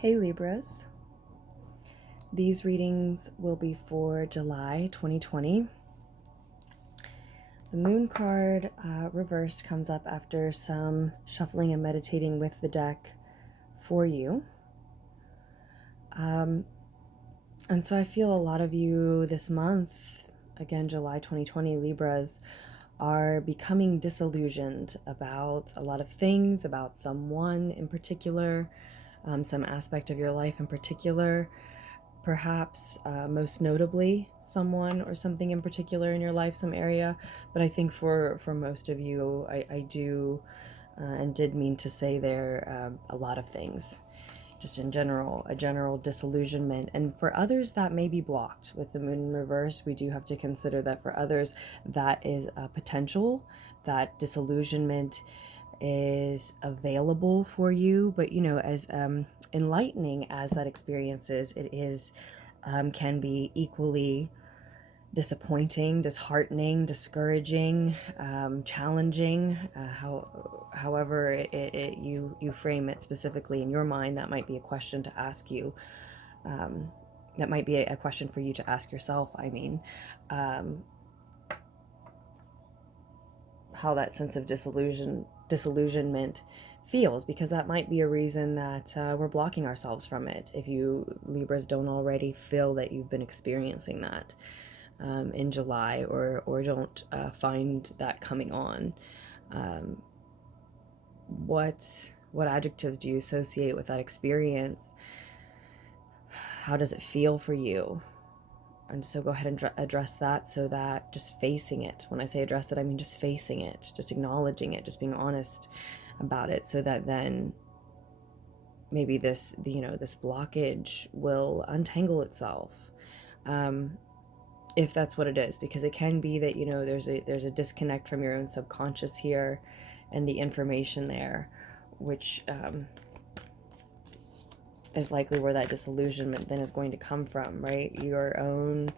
Hey Libras, these readings will be for July 2020. The moon card reversed comes up after some shuffling and meditating with the deck for you. And so I feel a lot of you this month, again July 2020, Libras, are becoming disillusioned about a lot of things, about someone in particular, some aspect of your life in particular, perhaps most notably someone or something in particular in your life, some area. But I think for most of you, I do and did mean to say there a lot of things, just in general, a general disillusionment. And for others that may be blocked with the moon in reverse. We do have to consider that for others that is a potential, that disillusionment is available for you. But you know, as enlightening as that experience is, it is can be equally disappointing, disheartening, discouraging, challenging, however you frame it specifically in your mind. That might be a question to ask you. That might be a question for you to ask yourself. I mean, how that sense of disillusionment feels, because that might be a reason that we're blocking ourselves from it. If you Libras don't already feel that you've been experiencing that in July, or don't find that coming on, what adjectives do you associate with that experience? How does it feel for you? And so go ahead and address that, so that just facing it, when I say address it, I mean just facing it, just acknowledging it, just being honest about it, so that then maybe this blockage will untangle itself, if that's what it is. Because it can be that there's a disconnect from your own subconscious here and the information there, which is likely where that disillusionment then is going to come from, right? Your own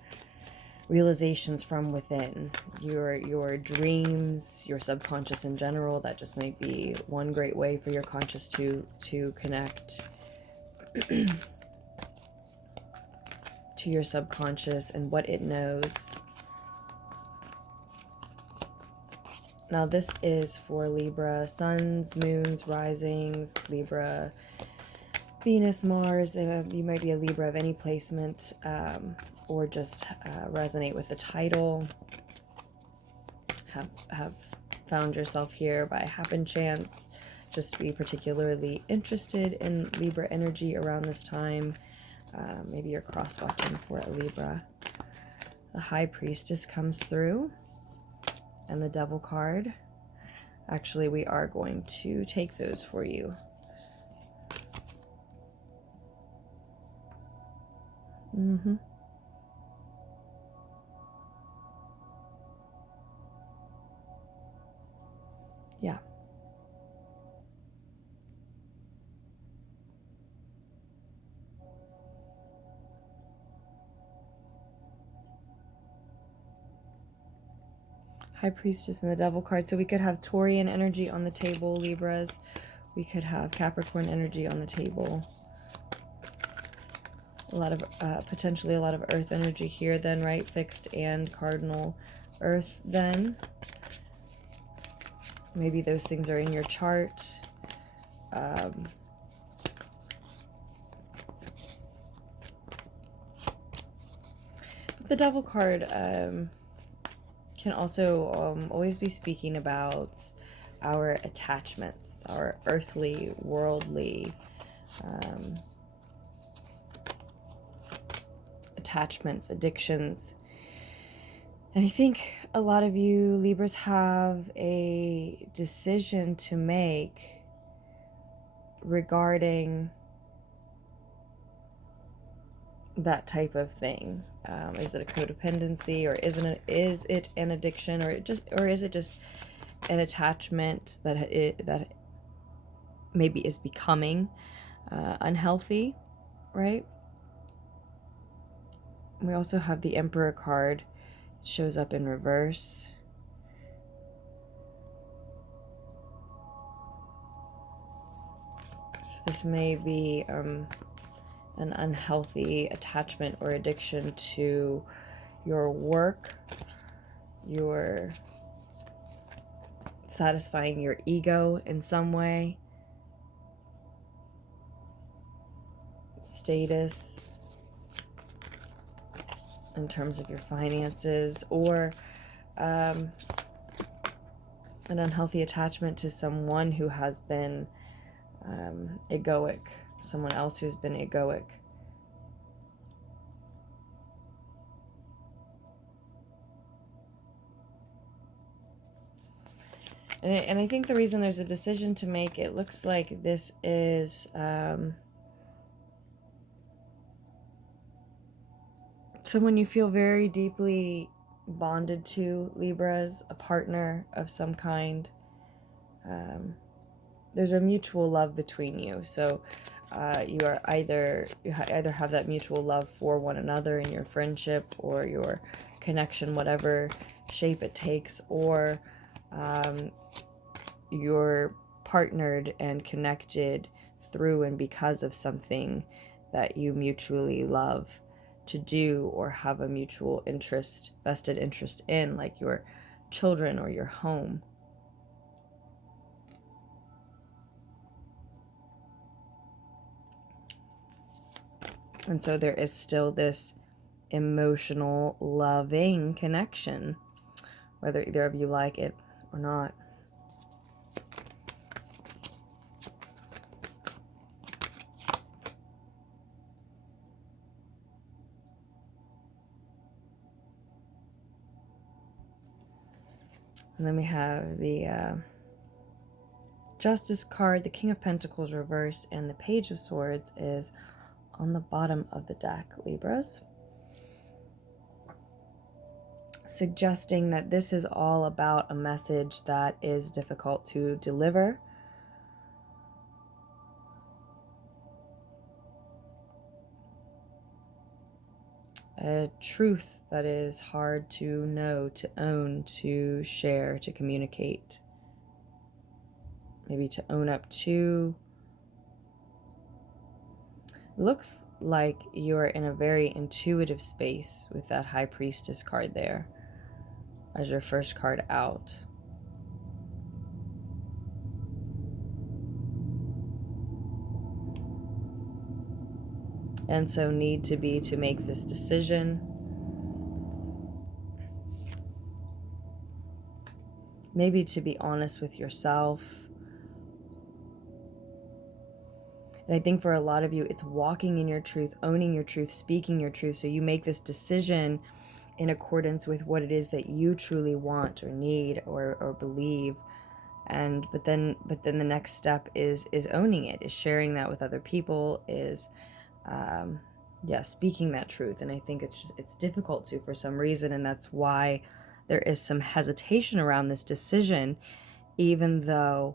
realizations from within, your dreams, your subconscious in general. That just might be one great way for your conscious to connect to your subconscious and what it knows. Now this is for Libra suns, moons, risings, Libra Venus, Mars. You might be a Libra of any placement, or just resonate with the title. Have found yourself here by happen chance. Just be particularly interested in Libra energy around this time. Maybe you're cross-watching for a Libra. The High Priestess comes through, and the Devil card. Actually, we are going to take those for you. Yeah. High Priestess and the Devil card. So we could have Taurian energy on the table, Libras. We could have Capricorn energy on the table. A lot of potentially a lot of earth energy here then, right? Fixed and cardinal earth then. Maybe those things are in your chart. But the Devil card can also always be speaking about our attachments, our earthly, worldly attachments, addictions. And I think a lot of you Libras have a decision to make regarding that type of thing. Is it a codependency, or is it an addiction, or is it just an attachment that maybe is becoming unhealthy, right? We also have the Emperor card. It shows up in reverse. So this may be an unhealthy attachment or addiction to your work, your satisfying your ego in some way, status in terms of your finances, or an unhealthy attachment to someone who has been egoic, someone else who's been egoic. And I think the reason there's a decision to make, it looks like this is someone you feel very deeply bonded to, Libras, a partner of some kind. There's a mutual love between you. So you either have that mutual love for one another in your friendship or your connection, whatever shape it takes, or you're partnered and connected through and because of something that you mutually love to do or have a mutual interest, vested interest in, like your children or your home. And so there is still this emotional, loving connection, whether either of you like it or not. And then we have the Justice card, the King of Pentacles reversed, and the Page of Swords is on the bottom of the deck, Libras. Suggesting that this is all about a message that is difficult to deliver. A truth that is hard to know, to own, to share, to communicate. Maybe to own up to. Looks like you're in a very intuitive space with that High Priestess card there as your first card out. And so need to be to make this decision. Maybe to be honest with yourself. And I think for a lot of you, it's walking in your truth, owning your truth, speaking your truth. So you make this decision in accordance with what it is that you truly want or need or believe. But then the next step is owning it, is sharing that with other people, is speaking that truth. And I think it's difficult to, for some reason, and that's why there is some hesitation around this decision, even though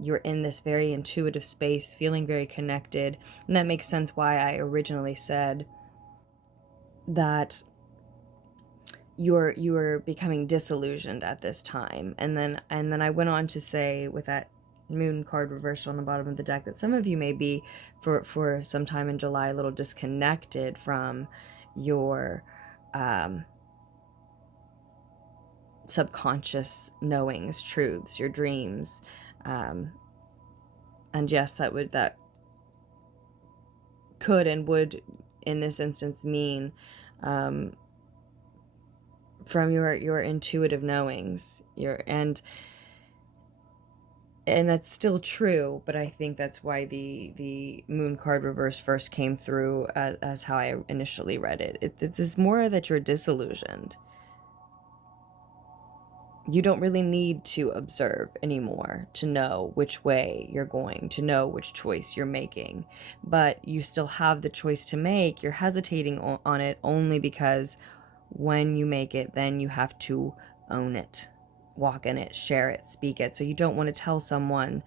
you're in this very intuitive space, feeling very connected. And that makes sense why I originally said that you're becoming disillusioned at this time. And then I went on to say, with that Moon card reversed on the bottom of the deck, that some of you may be for some time in July a little disconnected from your subconscious knowings, truths, your dreams. And yes, that could and would in this instance mean from your intuitive knowings, and that's still true, but I think that's why the Moon card reverse first came through as how I initially read it. It's more that you're disillusioned. You don't really need to observe anymore to know which way you're going, to know which choice you're making. But you still have the choice to make. You're hesitating on it only because when you make it, then you have to own it, walk in it, share it, speak it. So you don't want to tell someone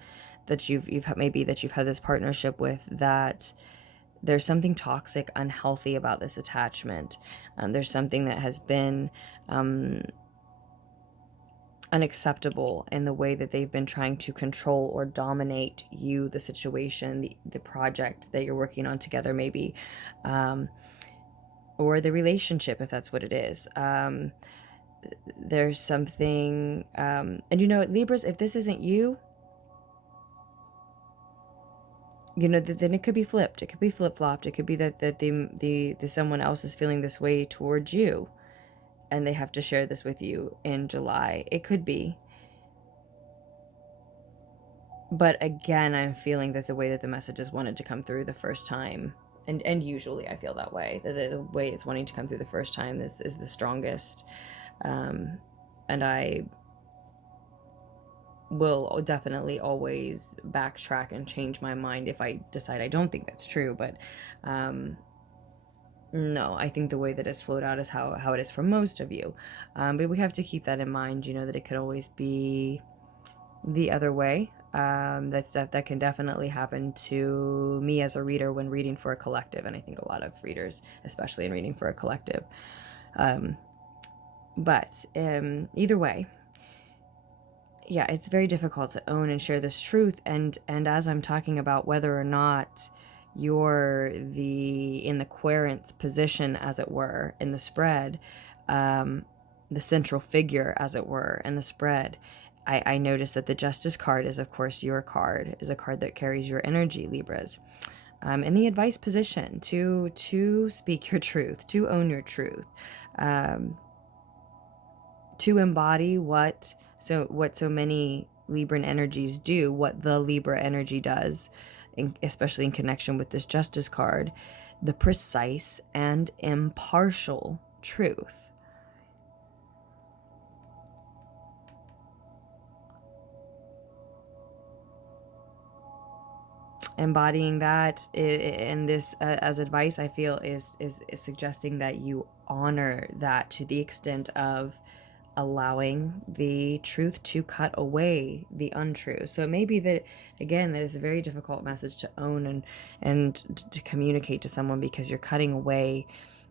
that you've had this partnership with that there's something toxic, unhealthy about this attachment. There's something that has been unacceptable in the way that they've been trying to control or dominate you, the situation, the project that you're working on together, maybe, or the relationship, if that's what it is. There's something, and you know, Libras, if this isn't you, you know, then it could be flipped. It could be flip-flopped. It could be that the someone else is feeling this way towards you, and they have to share this with you in July. It could be. But again, I'm feeling that the way that the messages wanted to come through the first time, and usually I feel that way, that the way it's wanting to come through the first time is the strongest. And I will definitely always backtrack and change my mind if I decide I don't think that's true. But no, I think the way that it's flowed out is how it is for most of you. But we have to keep that in mind, you know, that it could always be the other way. That can definitely happen to me as a reader when reading for a collective, and I think a lot of readers, especially in reading for a collective. But either way, yeah, it's very difficult to own and share this truth. And as I'm talking about whether or not you're in the querent's position, as it were, in the spread, the central figure, as it were, in the spread, I noticed that the Justice card is, of course, your card, is a card that carries your energy, Libras. In the advice position, to speak your truth, to own your truth, to embody what so many Libran energies do, what the Libra energy does, especially in connection with this Justice card, the precise and impartial truth. Embodying that in this as advice, I feel is suggesting that you honor that to the extent of allowing the truth to cut away the untrue. So it may be that, again, that is a very difficult message to own and to communicate to someone, because you're cutting away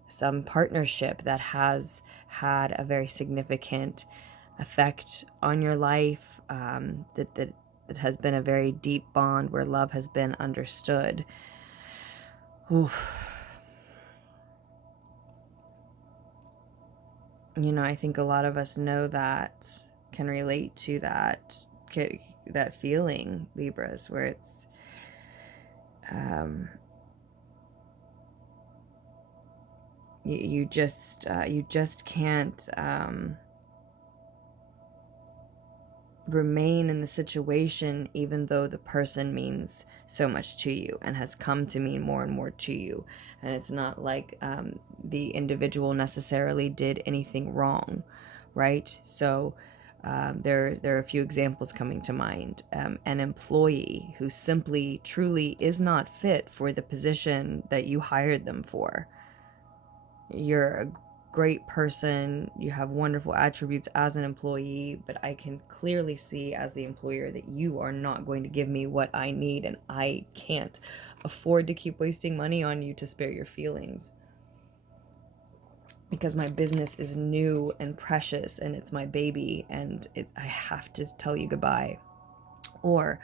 some partnership that has had a very significant effect on your life, that has been a very deep bond where love has been understood. Oof. You know, I think a lot of us know that, can relate to that feeling, Libras, where it's you just can't remain in the situation, even though the person means so much to you and has come to mean more and more to you. And it's not like the individual necessarily did anything wrong, right? So there are a few examples coming to mind. An employee who simply, truly is not fit for the position that you hired them for. You're a great person, you have wonderful attributes as an employee, but I can clearly see as the employer that you are not going to give me what I need, and I can't afford to keep wasting money on you to spare your feelings, because my business is new and precious and it's my baby, and I have to tell you goodbye. Or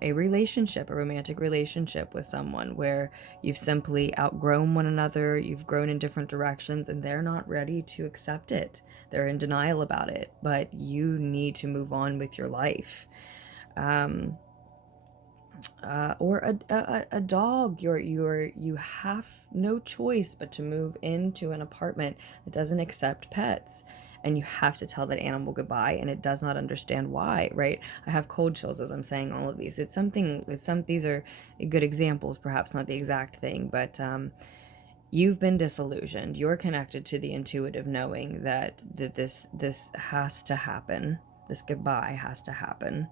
a relationship, a romantic relationship with someone where you've simply outgrown one another, you've grown in different directions, and they're not ready to accept it. They're in denial about it, but you need to move on with your life. Or a dog, you have no choice but to move into an apartment that doesn't accept pets, and you have to tell that animal goodbye, and it does not understand why, right? I have cold chills as I'm saying all of these. These are good examples, perhaps not the exact thing, but you've been disillusioned. You're connected to the intuitive knowing that this has to happen. This goodbye has to happen.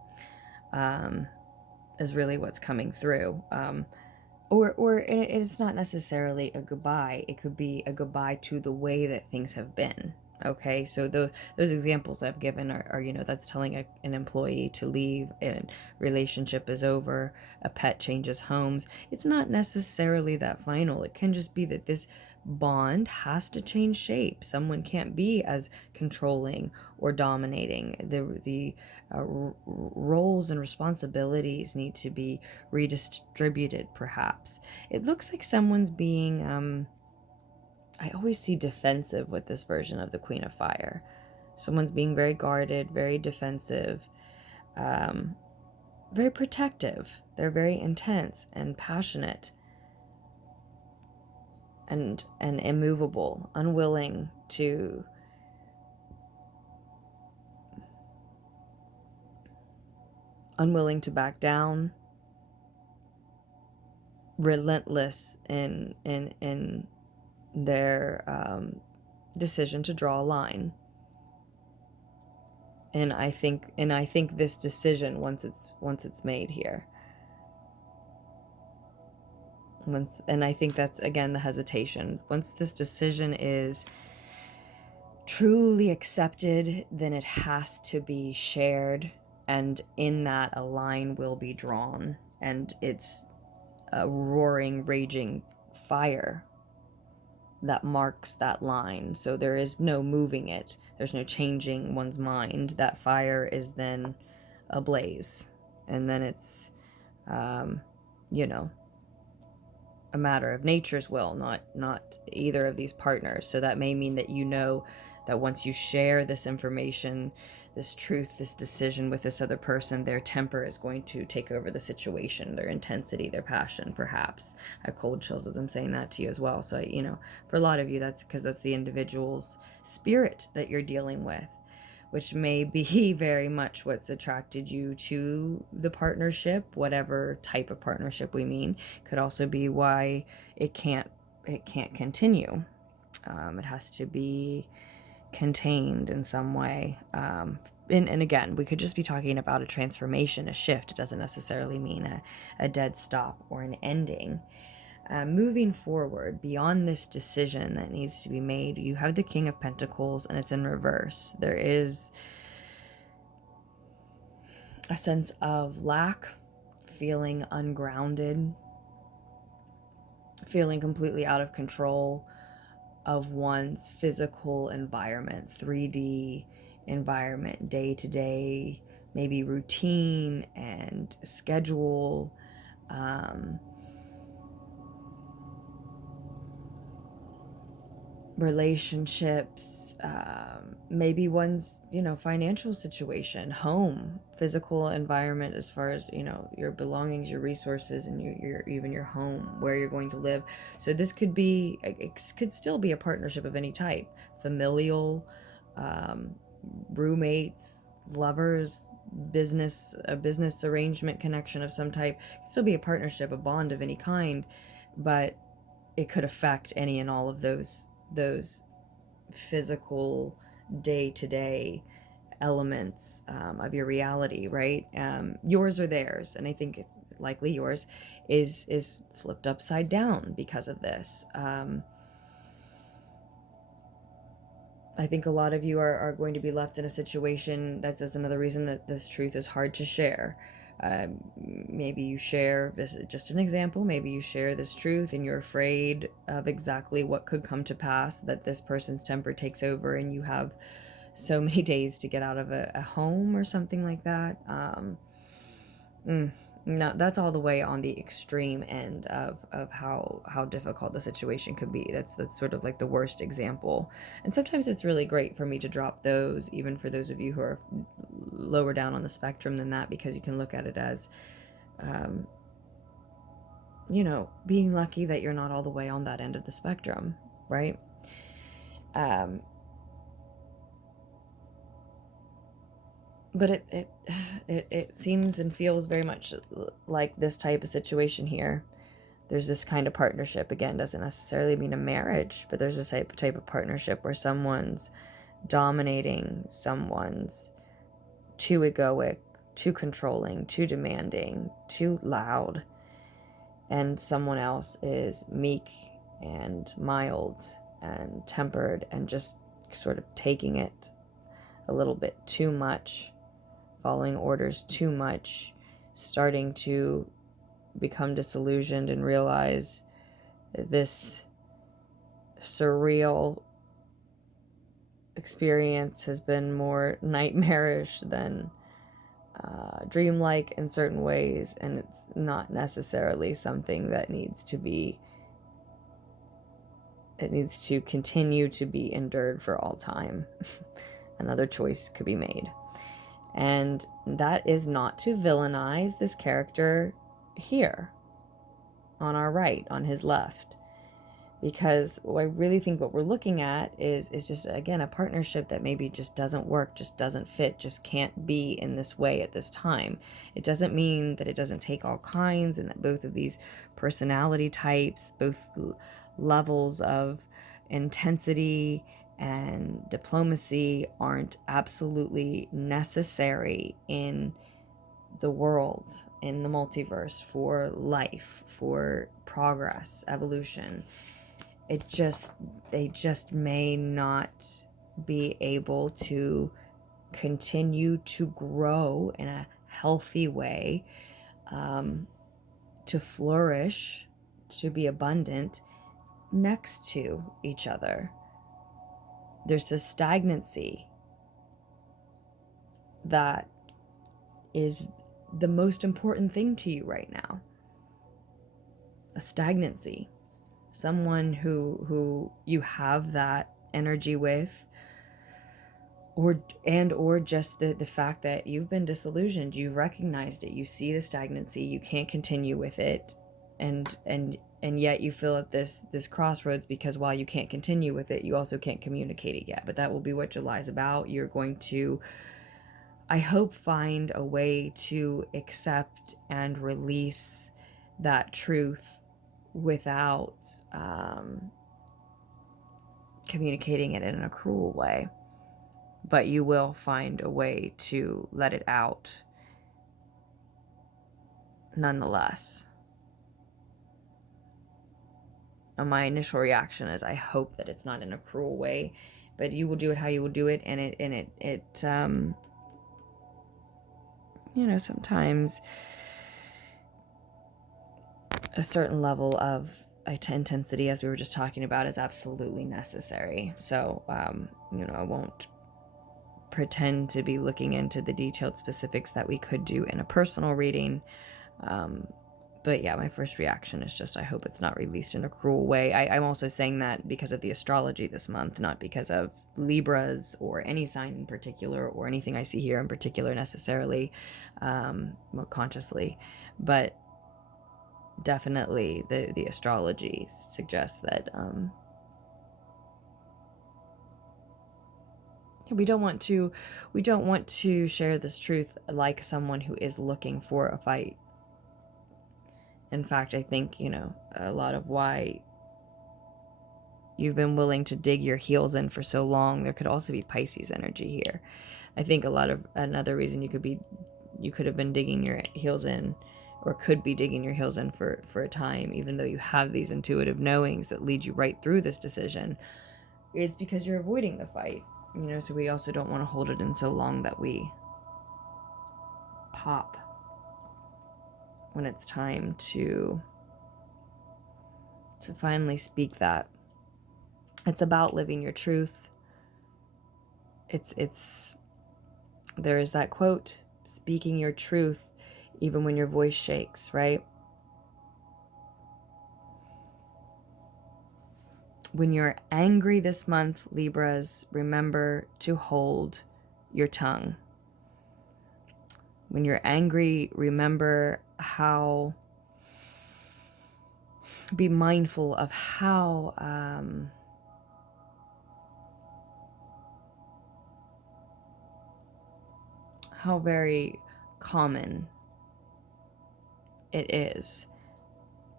Is really what's coming through. Or it's not necessarily a goodbye. It could be a goodbye to the way that things have been. Okay, so those examples I've given are that's telling an employee to leave, and relationship is over, a pet changes homes. It's not necessarily that final. It can just be that this bond has to change shape. Someone can't be as controlling or dominating. The roles and responsibilities need to be redistributed, perhaps. It looks like someone's being, I always see defensive with this version of the Queen of Fire. Someone's being very guarded, very defensive, very protective. They're very intense and passionate and immovable, unwilling to back down, relentless in their decision to draw a line. And I think this decision, once it's made here, and I think that's again the hesitation. Once this decision is truly accepted, then it has to be shared, and in that a line will be drawn, and it's a roaring, raging fire that marks that line. So there is no moving it. There's no changing one's mind. That fire is then ablaze. And then it's, a matter of nature's will, not either of these partners. So that may mean that that once you share this information, this truth, this decision with this other person, their temper is going to take over the situation, their intensity, their passion, perhaps. I have cold chills as I'm saying that to you as well. So, for a lot of you, that's because that's the individual's spirit that you're dealing with, which may be very much what's attracted you to the partnership, whatever type of partnership we mean. Could also be why it can't continue. It has to be contained in some way. And again, we could just be talking about a transformation, a shift. It doesn't necessarily mean a dead stop or an ending. Moving forward, beyond this decision that needs to be made, you have the King of Pentacles, and it's in reverse. There is a sense of lack, feeling ungrounded, feeling completely out of control of one's physical environment, 3D environment, day-to-day, maybe routine and schedule, relationships, maybe one's, financial situation, home, physical environment as far as, your belongings, your resources, and your even your home, where you're going to live. So this could still be a partnership of any type, familial, roommates, lovers, a business arrangement, connection of some type. It could still be a partnership, a bond of any kind, but it could affect any and all of those physical day-to-day elements of your reality, right? Yours or theirs, and I think it's likely yours is flipped upside down because of this. I think a lot of you are going to be left in a situation that's another reason that this truth is hard to share. Maybe you share, this is just an example, maybe you share this truth and you're afraid of exactly what could come to pass, that this person's temper takes over and you have so many days to get out of a home or something like that. No, that's all the way on the extreme end of how difficult the situation could be. That's sort of like the worst example. And sometimes it's really great for me to drop those, even for those of you who are lower down on the spectrum than that, because you can look at it as, being lucky that you're not all the way on that end of the spectrum, right? But it seems and feels very much like this type of situation here. There's this kind of partnership, again, doesn't necessarily mean a marriage, but there's this type of partnership where someone's dominating, someone's too egoic, too controlling, too demanding, too loud, and someone else is meek and mild and tempered and just sort of taking it a little bit too much, following orders too much, starting to become disillusioned and realize this surreal experience has been more nightmarish than dreamlike in certain ways, and it's not necessarily something that needs to continue to be endured for all time. Another choice could be made, and that is not to villainize this character here on our right, on his left, because I really think what we're looking at is just, again, a partnership that maybe just doesn't work, just doesn't fit, just can't be in this way at this time. It doesn't mean that it doesn't take all kinds, and that both of these personality types, both levels of intensity and diplomacy, aren't absolutely necessary in the world, in the multiverse, for life, for progress, evolution. They just may not be able to continue to grow in a healthy way, to flourish, to be abundant next to each other. There's a stagnancy that is the most important thing to you right now. A stagnancy. Someone who you have that energy with, or just the fact that you've been disillusioned, you've recognized it, you see the stagnancy, you can't continue with it, and yet you feel at this crossroads, because while you can't continue with it, you also can't communicate it yet. But that will be what July's about. You're going to, I hope, find a way to accept and release that truth without communicating it in a cruel way. But you will find a way to let it out nonetheless. And my initial reaction is, I hope that it's not in a cruel way, but you will do it how you will do it. And it sometimes a certain level of intensity, as we were just talking about, is absolutely necessary. So, I won't pretend to be looking into the detailed specifics that we could do in a personal reading. But yeah, my first reaction is just, I hope it's not released in a cruel way. I'm also saying that because of the astrology this month, not because of Libras or any sign in particular, or anything I see here in particular necessarily, consciously, but definitely the astrology suggests that we don't want to share this truth like someone who is looking for a fight. In fact, I think, a lot of why you've been willing to dig your heels in for so long, there could also be Pisces energy here. I think another reason you could have been digging your heels in, or could be digging your heels in for a time, even though you have these intuitive knowings that lead you right through this decision, is because you're avoiding the fight. So we also don't want to hold it in so long that we pop when it's time to finally speak that. It's about living your truth. There is that quote, speaking your truth even when your voice shakes, right? When you're angry this month, Libras, remember to hold your tongue. When you're angry, remember be mindful of how very common it is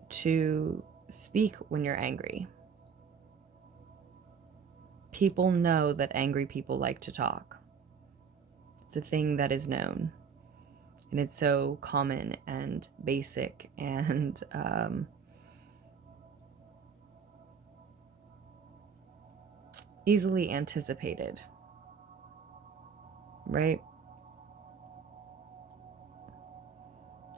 to speak when you're angry. People know that angry people like to talk. It's a thing that is known. And it's so common and basic and easily anticipated, right?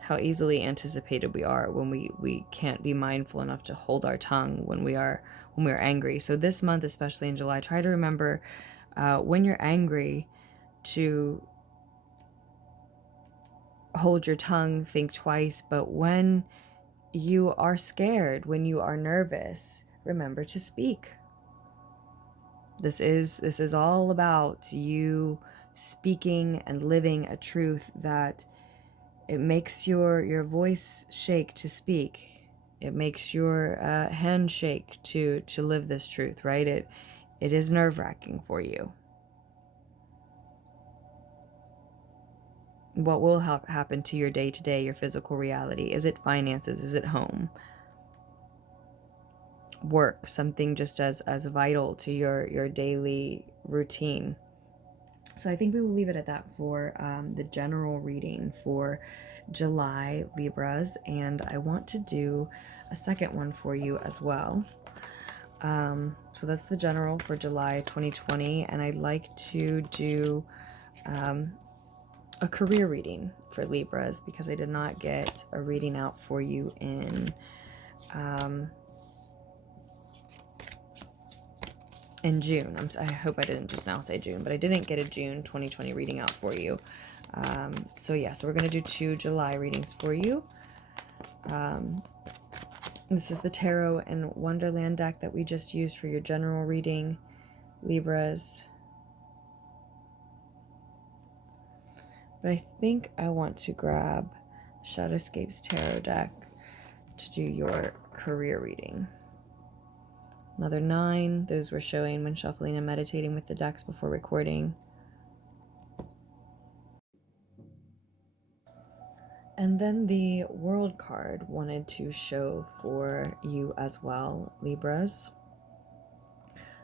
how easily anticipated we are when we can't be mindful enough to hold our tongue when we are angry. So this month, especially in July, try to remember when you're angry to hold your tongue, think twice. But when you are scared, when you are nervous, remember to speak. This is all about you speaking and living a truth that it makes your voice shake to speak. It makes your hand shake to live this truth, right? It is nerve-wracking for you. What will happen to your day-to-day, your physical reality? Is it finances? Is it home? Work, something just as vital to your daily routine. So I think we will leave it at that for the general reading for July, Libras, and I want to do a second one for you as well. So that's the general for July 2020, and I'd like to do a career reading for Libras because I did not get a reading out for you in June. I hope I didn't just now say June, but I didn't get a June 2020 reading out for you. So we're going to do 2 July readings for you. This is the Tarot and Wonderland deck that we just used for your general reading, Libras. But I think I want to grab Shadowscapes Tarot deck to do your career reading. Another 9. Those were showing when shuffling and meditating with the decks before recording. And then the World card wanted to show for you as well, Libras.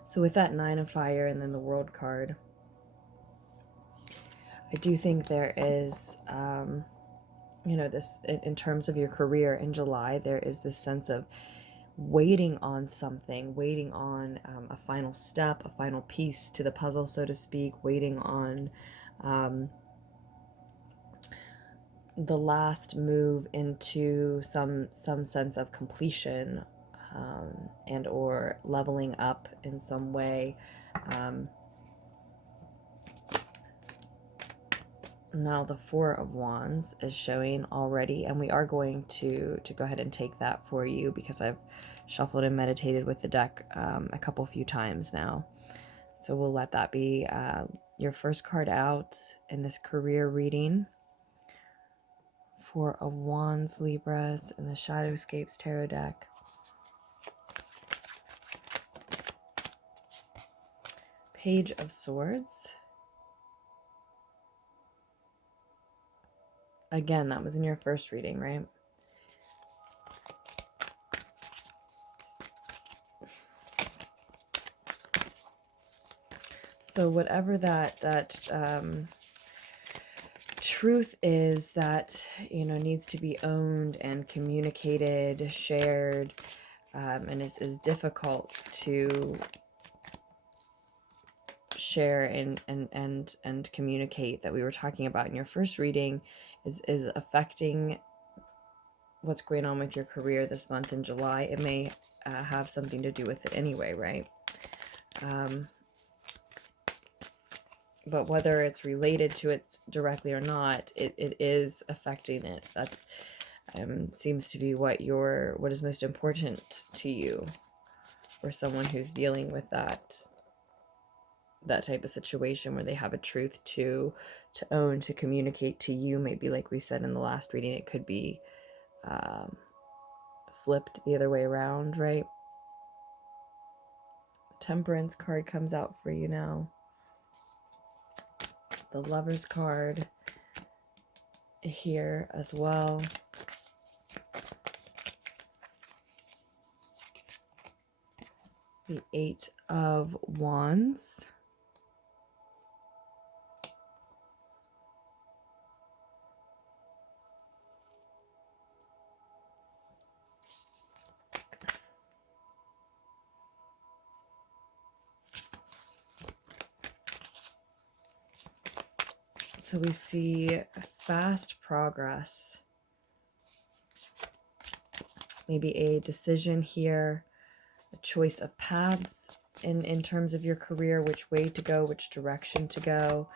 So with that 9 of Fire and then the World card, I do think there is, this in terms of your career in July, there is this sense of waiting on something, waiting on a final step, a final piece to the puzzle, so to speak, waiting on the last move into some sense of completion and or leveling up in some way. Now the 4 of Wands is showing already, and we are going to go ahead and take that for you because I've shuffled and meditated with the deck a few times now. So we'll let that be your first card out in this career reading. 4 of Wands, Libras, in the Shadowscapes Tarot deck. Page of Swords. Again, that was in your first reading, right? So whatever that truth is that, needs to be owned and communicated, shared, and is difficult to share and communicate, that we were talking about in your first reading, is affecting what's going on with your career this month in July. It may have something to do with it anyway, right? But whether it's related to it directly or not, it is affecting it. That's seems to be what is most important to you, or someone who's dealing with that type of situation where they have a truth to own, to communicate to you. Maybe, like we said in the last reading, it could be flipped the other way around, right? Temperance card comes out for you now. The Lovers card here as well. The 8 of Wands. So we see fast progress maybe a decision here, a choice of paths in terms of your career, which way to go, which direction to go,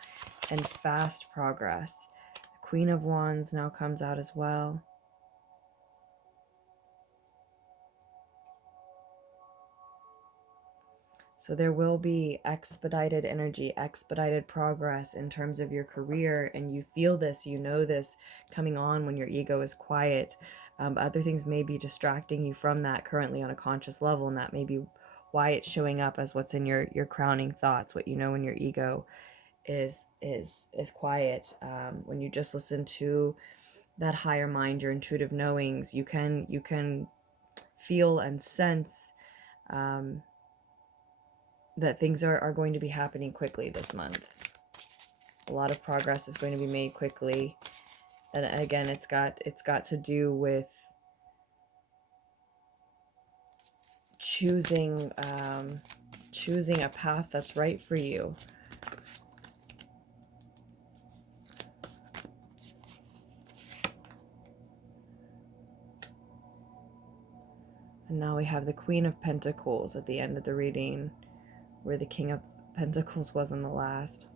and fast progress. The Queen of Wands now comes out as well. So there will be expedited energy, expedited progress in terms of your career, and you feel this, you know this coming on when your ego is quiet. Other things may be distracting you from that currently on a conscious level, and that may be why it's showing up as what's in your crowning thoughts, what you know when your ego is quiet. When you just listen to that higher mind, your intuitive knowings, you can feel and sense that things are going to be happening quickly this month. A lot of progress is going to be made quickly. And again, it's got to do with choosing a path that's right for you. And now we have the Queen of Pentacles at the end of the reading, where the King of Pentacles was in the last.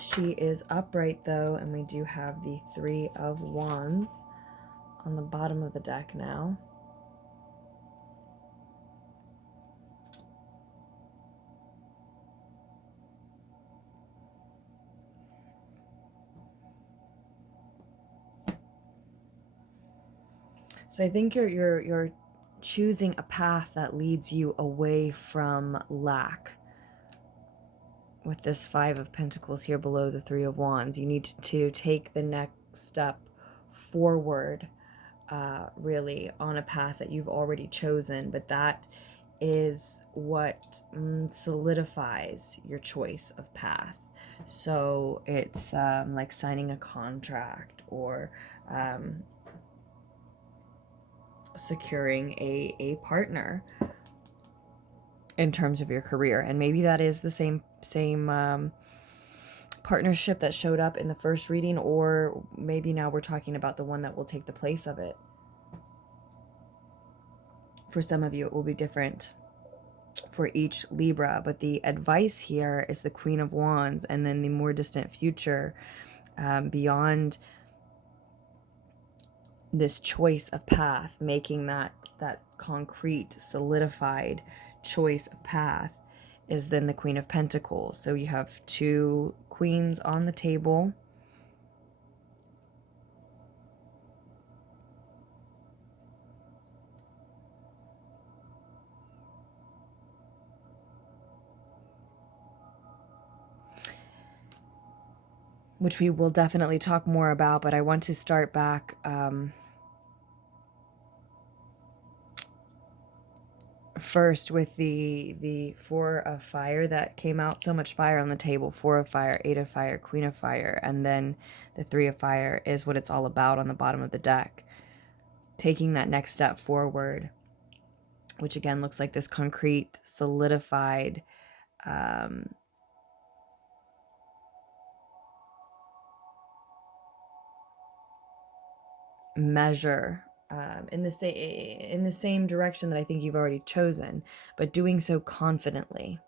She is upright though, and we do have the Three of Wands on the bottom of the deck now. So I think you're choosing a path that leads you away from lack. With this Five of Pentacles here below the Three of Wands, you need to take the next step forward, really, on a path that you've already chosen, but that is what solidifies your choice of path. So it's like signing a contract, or securing a partner in terms of your career. And maybe that is the same partnership that showed up in the first reading, or maybe now we're talking about the one that will take the place of it. For some of you, it will be different for each Libra, but the advice here is the Queen of Wands, and then the more distant future, beyond this choice of path, making that concrete, solidified choice of path, is then the Queen of Pentacles. So you have two queens on the table. Which we will definitely talk more about, but I want to start back first with the Four of Fire that came out. So much fire on the table. Four of Fire, Eight of Fire, Queen of Fire, and then the Three of Fire is what it's all about on the bottom of the deck. Taking that next step forward, which again looks like this concrete, solidified measure in the same direction that I think you've already chosen, but doing so confidently,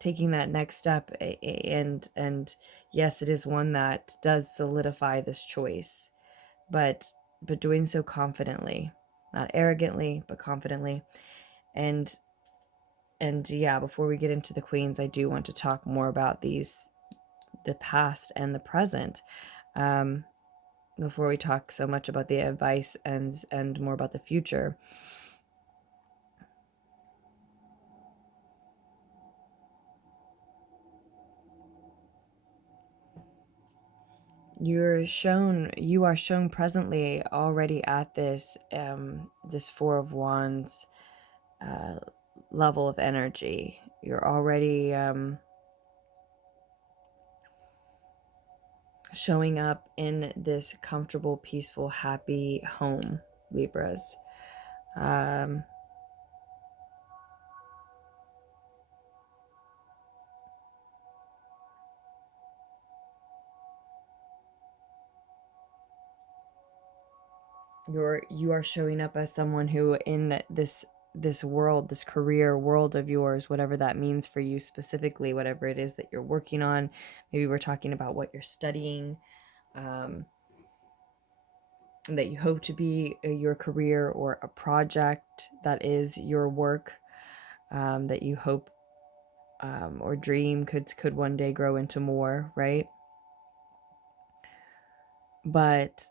taking that next step, and yes, it is one that does solidify this choice, but doing so confidently, not arrogantly, but confidently. And yeah, before we get into the queens, I do want to talk more about the past and the present, before we talk so much about the advice and more about the future. You are shown presently already at this this Four of Wands level of energy. You're already showing up in this comfortable, peaceful, happy home, Libras. you are showing up as someone who, in this world, this career world of yours, whatever that means for you specifically, whatever it is that you're working on. Maybe we're talking about what you're studying, that you hope to be your career, or a project that is your work, that you hope or dream could one day grow into more, right? But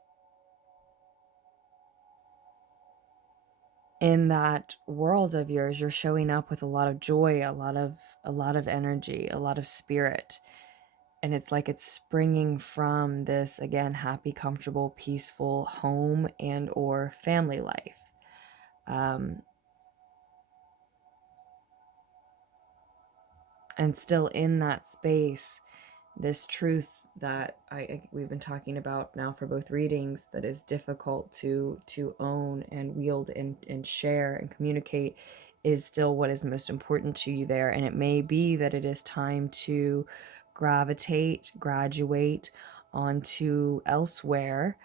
in that world of yours, you're showing up with a lot of joy, a lot of energy, a lot of spirit. And it's like it's springing from this, again, happy, comfortable, peaceful home and or family life. And still in that space, this truth that we've been talking about now for both readings, that is difficult to own and wield and share and communicate, is still what is most important to you there. And it may be that it is time to graduate onto elsewhere,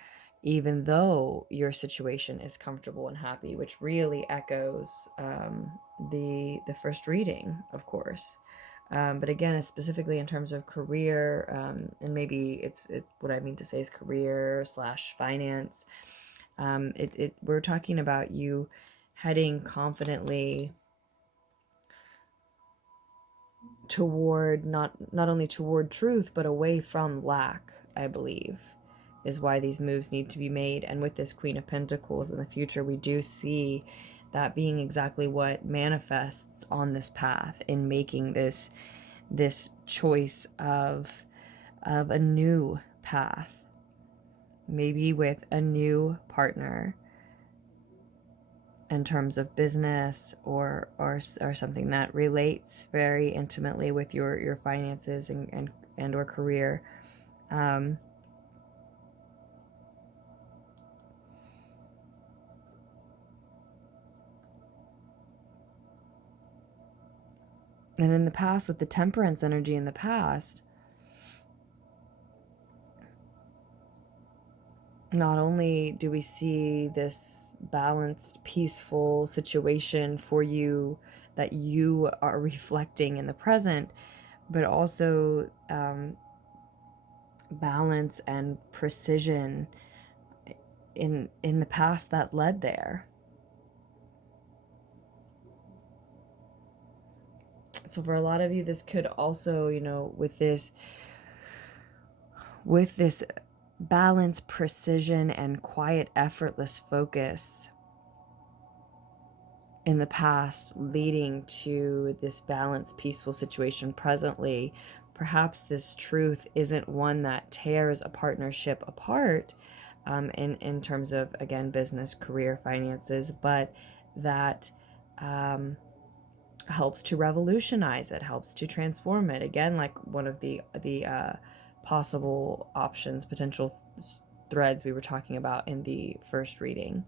even though your situation is comfortable and happy, which really echoes the first reading, of course. But again, specifically in terms of career, and maybe it's what I mean to say is career / finance. We're talking about you heading confidently toward not only toward truth, but away from lack, I believe, is why these moves need to be made. And with this Queen of Pentacles in the future, we do see that being exactly what manifests on this path, in making this choice of a new path, maybe with a new partner in terms of business, or something that relates very intimately with your finances and or career. And in the past, with the Temperance energy in the past, not only do we see this balanced, peaceful situation for you that you are reflecting in the present, but also balance and precision in the past that led there. So for a lot of you, this could also, with this balance, precision, and quiet, effortless focus in the past, leading to this balanced, peaceful situation presently, perhaps this truth isn't one that tears a partnership apart, in terms of, again, business, career, finances, but that helps to revolutionize it, helps to transform it. Again, like one of the possible options, potential threads we were talking about in the first reading.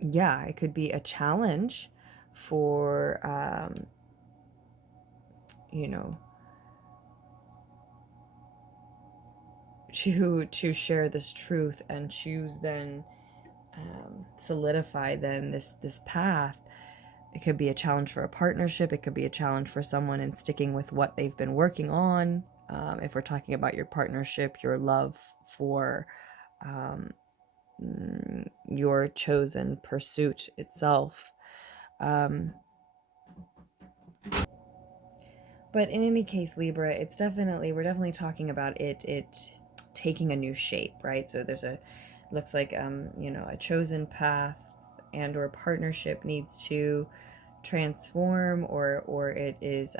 Yeah, it could be a challenge for, to share this truth and choose then, solidify then this path. It could be a challenge for a partnership. It could be a challenge for someone in sticking with what they've been working on. If we're talking about your partnership, your love for your chosen pursuit itself. But in any case, Libra, we're definitely talking about it taking a new shape, right? So looks like, a chosen path and or partnership needs to transform, or it is,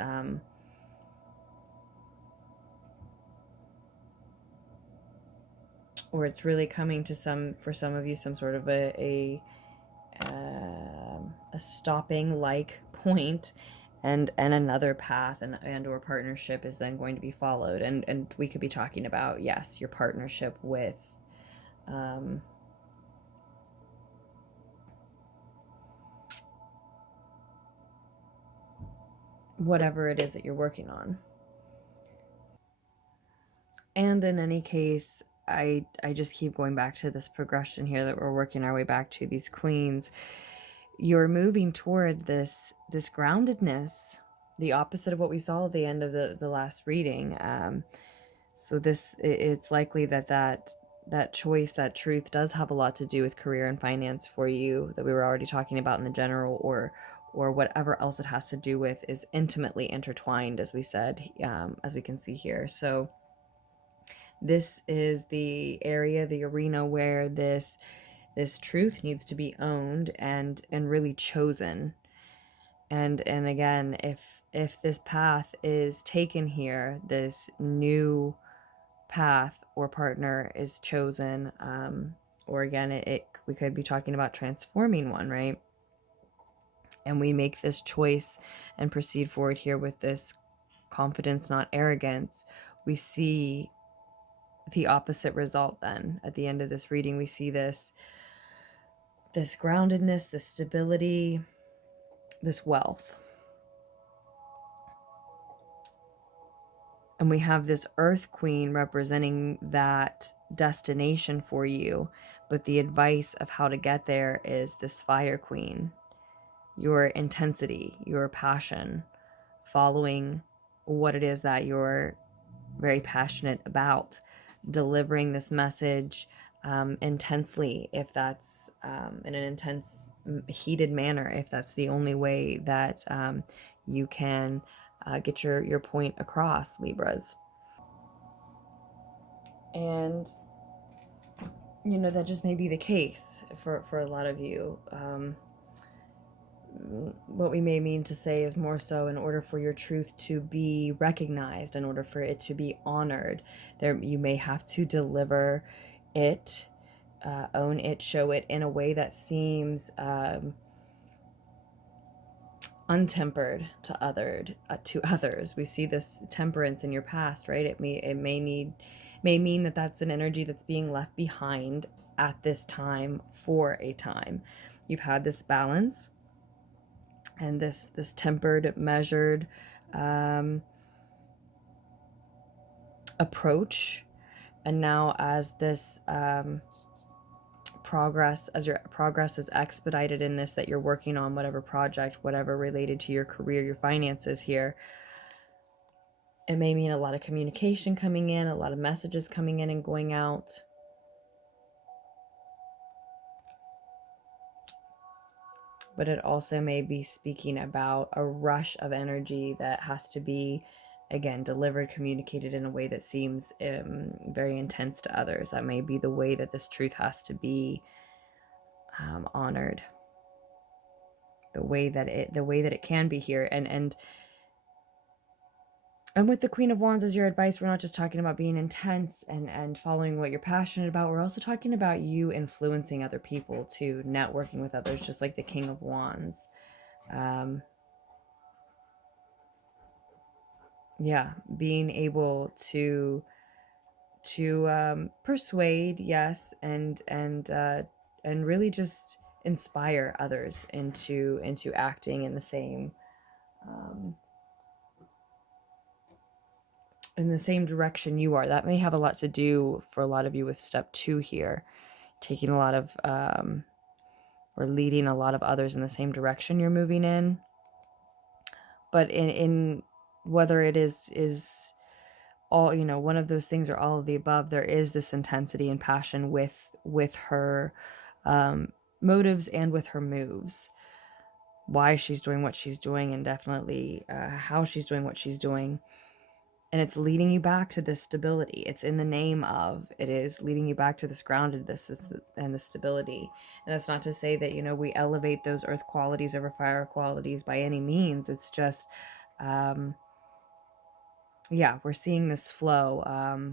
or it's really coming to for some of you, some sort of a stopping like point, and another path and or partnership is then going to be followed. And we could be talking about, yes, your partnership with whatever it is that you're working on. And in any case, I just keep going back to this progression here that we're working our way back to, these queens. You're moving toward this groundedness, the opposite of what we saw at the end of the last reading. So it's likely that choice, that truth, does have a lot to do with career and finance for you, that we were already talking about in the general, or whatever else it has to do with is intimately intertwined, as we said, as we can see here. So this is the area, the arena where this truth needs to be owned and really chosen. And again, if this path is taken here, this new path or partner is chosen, or again, we could be talking about transforming one, right? And we make this choice and proceed forward here with this confidence, not arrogance. We see the opposite result then. At the end of this reading, we see this groundedness, this stability, this wealth. And we have this Earth Queen representing that destination for you. But the advice of how to get there is this Fire Queen. Your intensity, your passion, following what it is that you're very passionate about, delivering this message intensely, if that's in an intense, heated manner, if that's the only way that you can get your point across, Libras. And that just may be the case for a lot of you. What we may mean to say is more so, in order for your truth to be recognized, in order for it to be honored, you may have to deliver it, own it, show it in a way that seems untempered to others. We see this temperance in your past, right? It may mean that that's an energy that's being left behind at this time for a time. You've had this balance and this tempered, measured approach, and now as this your progress is expedited in this, that you're working on whatever project, whatever related to your career, your finances here, it may mean a lot of communication coming in, a lot of messages coming in and going out. But it also may be speaking about a rush of energy that has to be, again, delivered, communicated in a way that seems very intense to others. That may be the way that this truth has to be honored. The way that it can be here. And with the Queen of Wands as your advice, we're not just talking about being intense and following what you're passionate about. We're also talking about you influencing other people, to networking with others, just like the King of Wands. Being able to persuade, yes, and really just inspire others into acting in the same direction you are. That may have a lot to do for a lot of you with step 2 here, taking a lot of or leading a lot of others in the same direction you're moving in. But in whether it is all, one of those things or all of the above, there is this intensity and passion with her motives and with her moves, why she's doing what she's doing, and definitely how she's doing what she's doing. And it's leading you back to this stability. It's in the name of, it is leading you back to this groundedness and the stability. And that's not to say that, we elevate those earth qualities over fire qualities by any means. It's just, we're seeing this flow.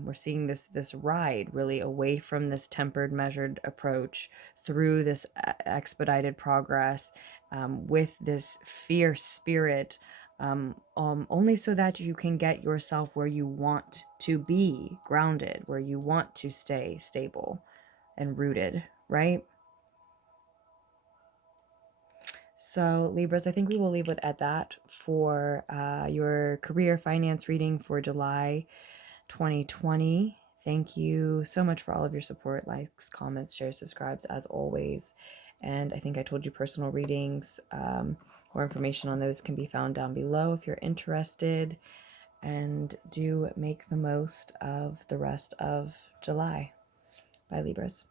We're seeing this ride really away from this tempered, measured approach through this expedited progress with this fierce spirit, only so that you can get yourself where you want to be grounded, where you want to stay stable and rooted, right? So Libras, I think we will leave it at that for your career finance reading for July 2020. Thank you so much for all of your support, likes, comments, shares, subscribes, as always. And I think I told you personal readings. More information on those can be found down below if you're interested. And do make the most of the rest of July. Bye, Libras.